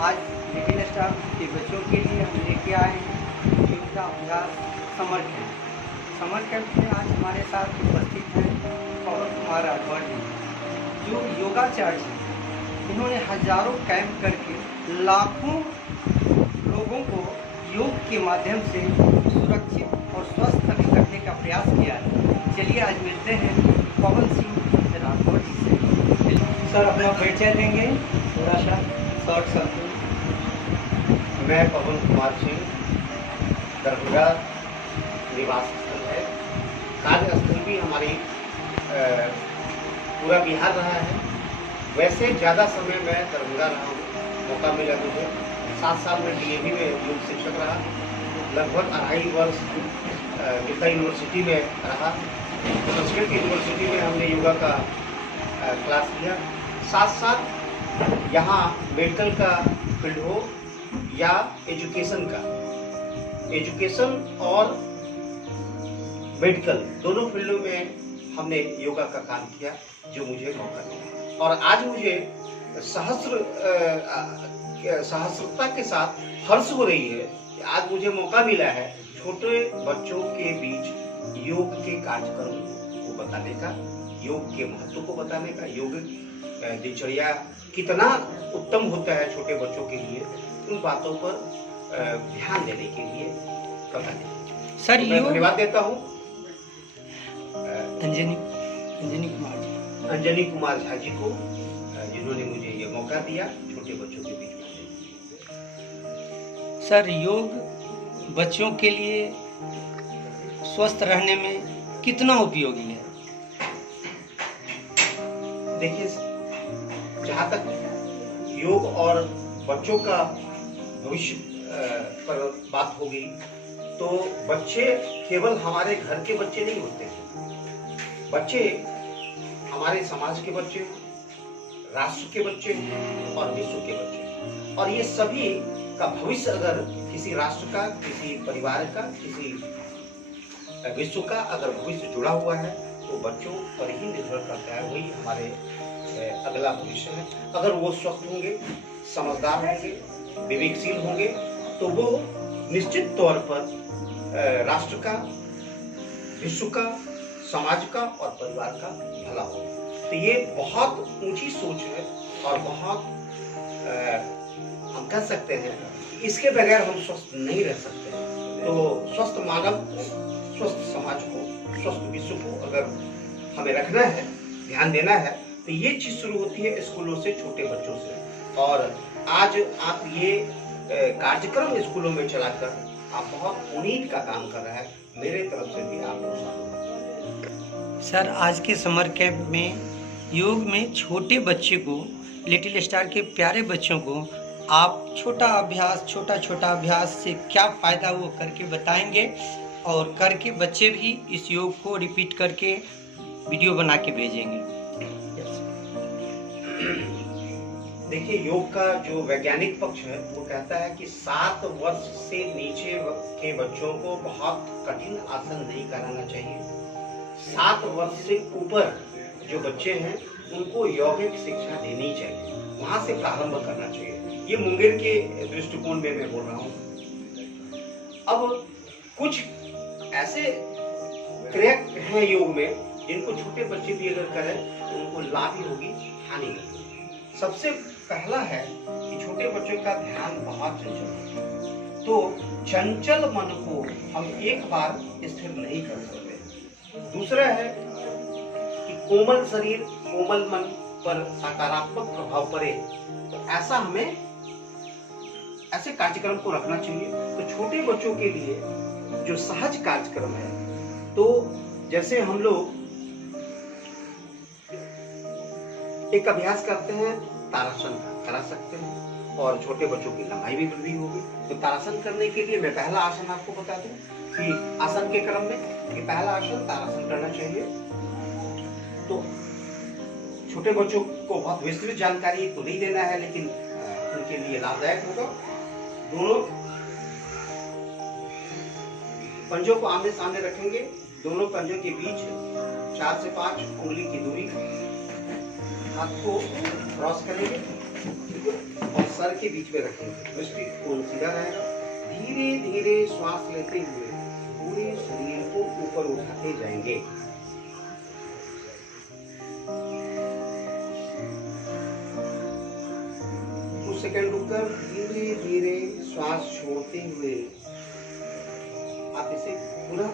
आज little star के बच्चों के लिए हम लेके आए हैं योगा अभ्यास समर कैंप। समर कैंप में आज हमारे साथ उपस्थित हैं पवन कुमार राठौड़ जी, जो योगाचार्य हैं। इन्होंने हजारों कैंप करके लाखों लोगों को योग के माध्यम से सुरक्षित और स्वस्थ करने का प्रयास किया है। चलिए आज मिलते हैं पवन सिंह राठौड़ जी से। सर अपना परिचय देंगे थोड़ा सा शॉर्ट सा। मैं पवन कुमार सिंह, दरभंगा निवास स्थल है, कार्यस्थल भी हमारी पूरा बिहार रहा है। वैसे ज़्यादा समय मैं दरभंगा रहा हूँ, मौका मिला मुझे। 7 साल में DAV में योग शिक्षक रहा, लगभग 2.5 वर्ष गीता यूनिवर्सिटी में रहा। संस्कृत यूनिवर्सिटी में हमने योगा का क्लास लिया। साथ साथ यहाँ मेडिकल का फील्ड हो या एजुकेशन का, एजुकेशन और मेडिकल दोनों फील्डों में हमने योगा का काम किया, जो मुझे मौका मिला। और आज मुझे सहस्रता के साथ हर्ष हो रही है कि आज मुझे मौका मिला है छोटे बच्चों के बीच योग के कार्यक्रम को बताने का, योग के महत्व को बताने का, योग दिनचर्या कितना उत्तम होता है छोटे बच्चों के लिए, उन बातों पर ध्यान देने के लिए बताने। सर मैं धन्यवाद देता हूँ अंजनी कुमार झा जी को, जिन्होंने मुझे ये मौका दिया छोटे बच्चों के बीच में। सर योग बच्चों के लिए स्वस्थ रहने में कितना उपयोगी है? देखिए, जहाँ तक योग और बच्चों का भविष्य पर बात होगी, तो बच्चे केवल हमारे घर के बच्चे नहीं होते हैं। बच्चे हमारे समाज के बच्चे हैं, राष्ट्र के बच्चे हैं और विश्व के बच्चे हैं। और ये सभी का भविष्य अगर किसी राष्ट्र का, किसी परिवार का, किसी विश्व का अगर भविष्य जुड़ा हुआ है, तो बच्चों पर ही निर्भर करता है। वही हमारे अगला भविष्य है। अगर वो स्वस्थ होंगे, समझदार होंगे, विवेकशील होंगे, तो वो निश्चित तौर पर राष्ट्र का, विश्व का, समाज का और परिवार का भला होगा। तो ये बहुत ऊंची सोच है और बहुत हम कह सकते हैं इसके बगैर हम स्वस्थ नहीं रह सकते। तो स्वस्थ मानव को, स्वस्थ समाज को, स्वस्थ विश्व को अगर हमें रखना है, ध्यान देना है, तो ये चीज शुरू होती है स्कूलों से, छोटे बच्चों से। और आज आप ये कार्यक्रम स्कूलों में चलाकर आप बहुत पुनीत का काम कर रहे हैं। मेरे तरफ से भी आपको साधुवाद। सर आज के समर कैंप में योग में छोटे बच्चे को, लिटिल स्टार के प्यारे बच्चों को आप छोटा छोटा अभ्यास से क्या फायदा वो करके बताएंगे, और करके बच्चे भी इस योग को रिपीट करके वीडियो बना के भेजेंगे। देखिए, योग का जो वैज्ञानिक पक्ष है वो कहता है कि 7 वर्ष से नीचे के बच्चों को बहुत कठिन आसन नहीं कराना चाहिए। 7 वर्ष से ऊपर जो बच्चे हैं उनको यौगिक शिक्षा देनी चाहिए, वहां से प्रारंभ करना चाहिए। ये मुंगेर के दृष्टिकोण में मैं बोल रहा हूँ। अब कुछ ऐसे क्रिया हैं योग में जिनको छोटे बच्चे भी अगर करें तो उनको लाभ ही होगी, हानि नहीं होगी। सबसे पहला है कि छोटे बच्चों का ध्यान बहुत चंचल है, तो चंचल मन को हम एक बार स्थिर नहीं कर सकते। दूसरा है कि कोमल शरीर, कोमल मन पर सकारात्मक प्रभाव पड़े, तो ऐसा हमें ऐसे कार्यक्रम को रखना चाहिए। तो छोटे बच्चों के लिए जो सहज कार्यक्रम है, तो जैसे हम लोग एक अभ्यास करते हैं तारासन का, करा सकते हैं, और छोटे बच्चों की लंबाई भी वृद्धि होगी। तो तारासन करने के लिए मैं पहला आसन आपको बता दूं कि आसन के क्रम में कि पहला आसन तारासन करना चाहिए। तो छोटे बच्चों को बहुत विस्तृत जानकारी तो नहीं देना है, लेकिन उनके लिए लाभदायक होगा। दोनों पंजों को आमने सामने रखेंगे, दोनों पंजों के बीच 4 से 5 उंगली की दूरी, हाथ को क्रॉस करेंगे और सर के बीच में रखेंगे, दृष्टि कोण सीधा रहेगा। धीरे धीरे श्वास लेते हुए पूरे शरीर को ऊपर उठाते जाएंगे। कुछ सेकंड रुककर धीरे धीरे श्वास छोड़ते हुए आप इसे पुनः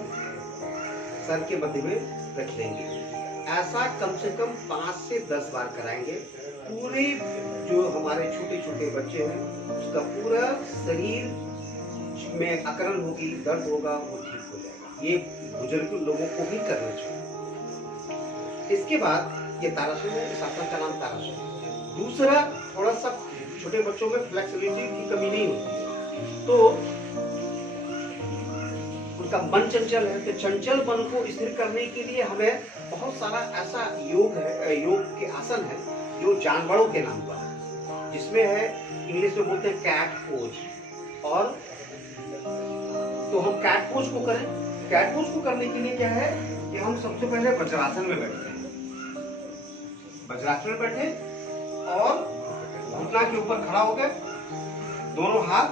सर के मध्य में रख लेंगे। ऐसा कम से कम 5 से 10 बार कराएंगे। पूरे जो हमारे छोटे छोटे बच्चे हैं उसका पूरा शरीर में अकड़न होगी, दर्द होगा, वो ठीक हो जाएगा। ये बुजुर्ग लोगों को भी करना चाहिए। इसके बाद ये तारासन है, इस आसन का नाम तारासन है। दूसरा, थोड़ा सा छोटे बच्चों में फ्लेक्सिबिलिटी की कमी नहीं होती है, तो उनका मन चंचल है, तो चंचल मन को स्थिर करने के लिए हमें बहुत सारा ऐसा योग है, योग के आसन है जो जानवरों के नाम पर है, जिसमें है इंग्लिश में बोलते हैं कैट पोज। और तो हम कैट पोज को करें। कैट पोज को करने के लिए क्या है कि हम सबसे पहले वज्रासन में बैठते हैं। वज्रासन में बैठे और घुटना के ऊपर खड़ा हो गए, दोनों हाथ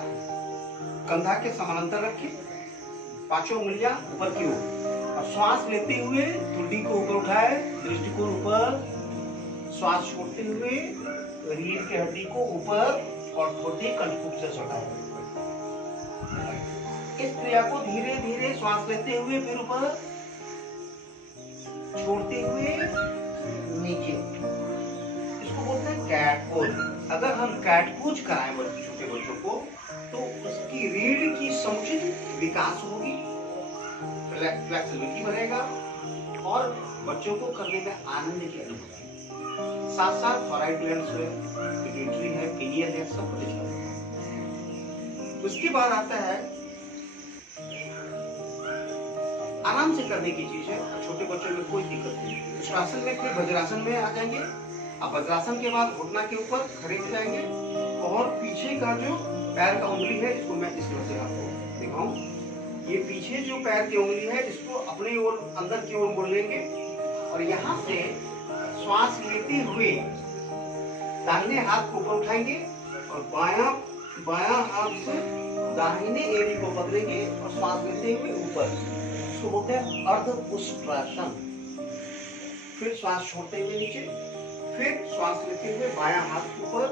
कंधा के समानांतर रखिए, पांचों उंगलियां ऊपर की ओर, और श्वास लेते हुए ठुड्डी को ऊपर उठाए, दृष्टि को ऊपर, श्वास छोड़ते हुए रीढ़ की हड्डी को ऊपर और ठोड़ी कंठकूप से सटाए। इस क्रिया को धीरे धीरे श्वास लेते हुए फिर ऊपर, छोड़ते हुए नीचे, इसको बोलते हैं कैट पोज। अगर हम कैट पोज कराएं छोटे बच्चों को तो उसकी रीढ़ की समुचित विकास होगी, फ्लेक्सिबिलिटी बढ़ेगा और बच्चों को करने में आनंद की अनुभूति। साथ साथ थॉराइड ग्लैंड्स है, पिट्यूटरी है, पीनियल है, सब कुछ है। उसके बाद आता है आराम से करने की चीज है, छोटे बच्चों में कोई दिक्कत नहीं। उस आसन में फिर वज्रासन में आ जाएंगे। अब वज्रासन के बाद घुटना के ऊपर खड़े हो जाएंगे और पीछे का जो पैर का उंगली है, इसको मैं इस तरह से आपको दिखाऊं। ये पीछे जो पैर की उंगली है इसको अपने ओर अंदर की ओर मोड़ लेंगे और यहाँ से श्वास लेते हुए दाहिने हाथ को ऊपर उठाएंगे और बायां हाथ से दाहिने एड़ी को पकड़ेंगे और श्वास लेते हुए ऊपर, इसको बोलते हैं अर्धपुष्टासन। फिर श्वास छोड़ते हुए नीचे, फिर श्वास लेते हुए बायां हाथ ऊपर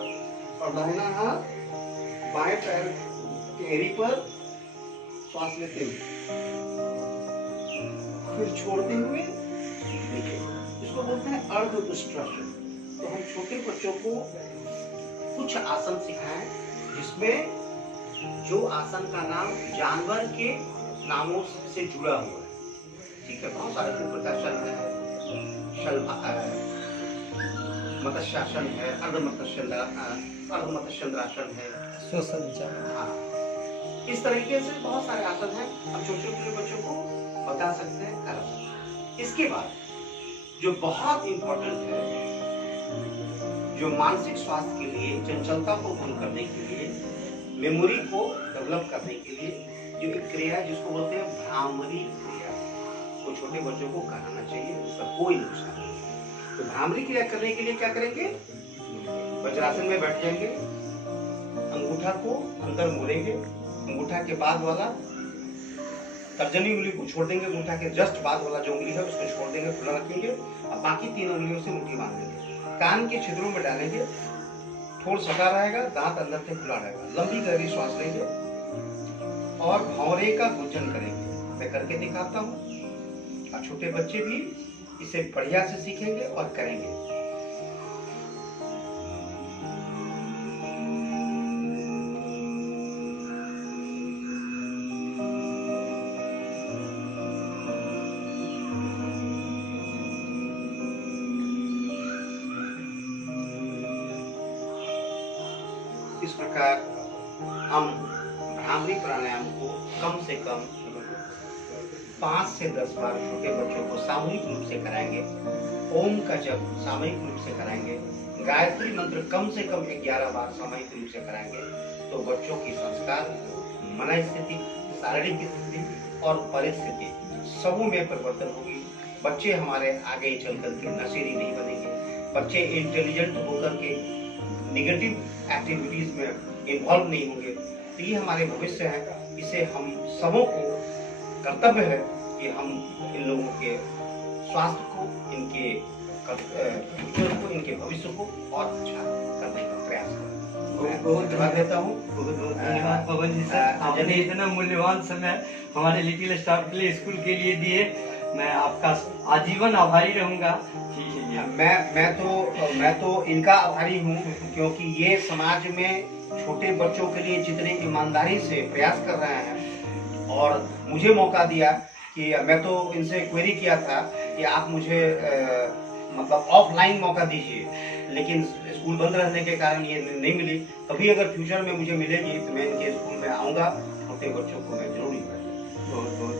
और दाहिना हाथ बाएं पैर की एड़ी पर, श्वास लेते हुए फिर छोड़ते हुए नीचे, इसको बोलते हैं अर्धपुष्टासन। तो हम छोटे बच्चों को कुछ आसन सिखाएं जिसमें जो आसन का नाम जानवर के नामों से जुड़ा हुआ है। ठीक है, बहुत सारे कुकुटासन है, मत्स्यासन है, अर्धमत्स्यंद्रासन है, हाँ, इस तरीके से बहुत सारे आसन हैं। अब छोटे छोटे बच्चों को बता सकते हैं कर सकते। इसके बाद जो बहुत इंपॉर्टेंट है, जो मानसिक स्वास्थ्य के लिए, चंचलता को दूर करने के लिए, मेमोरी को डेवलप करने के लिए जो एक क्रिया है जिसको बोलते हैं भ्रामरी क्रिया, वो छोटे बच्चों को कराना चाहिए, उसका कोई नुकसान नहीं। तो भ्रामरी क्रिया करने के लिए क्या करेंगे, वज्रासन में बैठ जाएंगे, अंगूठा को अंदर मोड़ेंगे, अंगूठा के बाद वाला तर्जनी उंगली को छोड़ देंगे, अंगूठा के जस्ट बाद वाला जो उंगली है उसको छोड़ देंगे, खुला रखेंगे और बाकी 3 उंगलियों से मुट्ठी बांध देंगे, कान के छिद्रों में डालेंगे, ठोड़ सटा रहेगा, दांत अंदर से खुला रहेगा, लंबी गहरी श्वास लेंगे और भौरे का गुंजन करेंगे। मैं करके दिखाता हूँ और छोटे बच्चे भी इसे बढ़िया से सीखेंगे और करेंगे। इस प्रकार हम भ्रामरी प्राणायाम को कम से कम 5 से 10 बार छोटे बच्चों को सामूहिक रूप से कराएंगे। ओम का जप सामूहिक रूप से कराएंगे, गायत्री मंत्र कम से कम 11 बार सामूहिक रूप से कराएंगे, तो बच्चों की संस्कार, मन स्थिति, शारीरिक स्थिति और परिस्थिति सबों में परिवर्तन होगी। बच्चे हमारे आगे चल करके नशेड़ी नहीं बनेंगे, बच्चे इंटेलिजेंट होकर के निगेटिव एक्टिविटीज में इन्वॉल्व नहीं होंगे। तो ये हमारे भविष्य है, इसे हम सबों को कर्तव्य है कि हम इन लोगों के स्वास्थ्य को, इनके फ्यूचर को, इनके भविष्य को और अच्छा करने का प्रयास करें। बहुत धन्यवाद देता हूँ। बहुत बहुत धन्यवाद पवन जी सर, आपने इतना मूल्यवान समय हमारे लिटिल स्टार प्ले स्कूल के लिए दिए। मैं आपका आजीवन आभारी रहूंगा। मैं तो इनका आभारी हूँ, क्योंकि ये समाज में छोटे बच्चों के लिए जितने ईमानदारी से प्रयास कर रहे हैं और मुझे मौका दिया कि मैं तो इनसे क्वेरी किया था कि आप मुझे मतलब ऑफलाइन मौका दीजिए, लेकिन स्कूल बंद रहने के कारण ये नहीं मिली। कभी अगर फ्यूचर में मुझे मिलेगी तो मैं इनके स्कूल में आऊँगा, छोटे बच्चों को मैं जरूर बहुत बहुत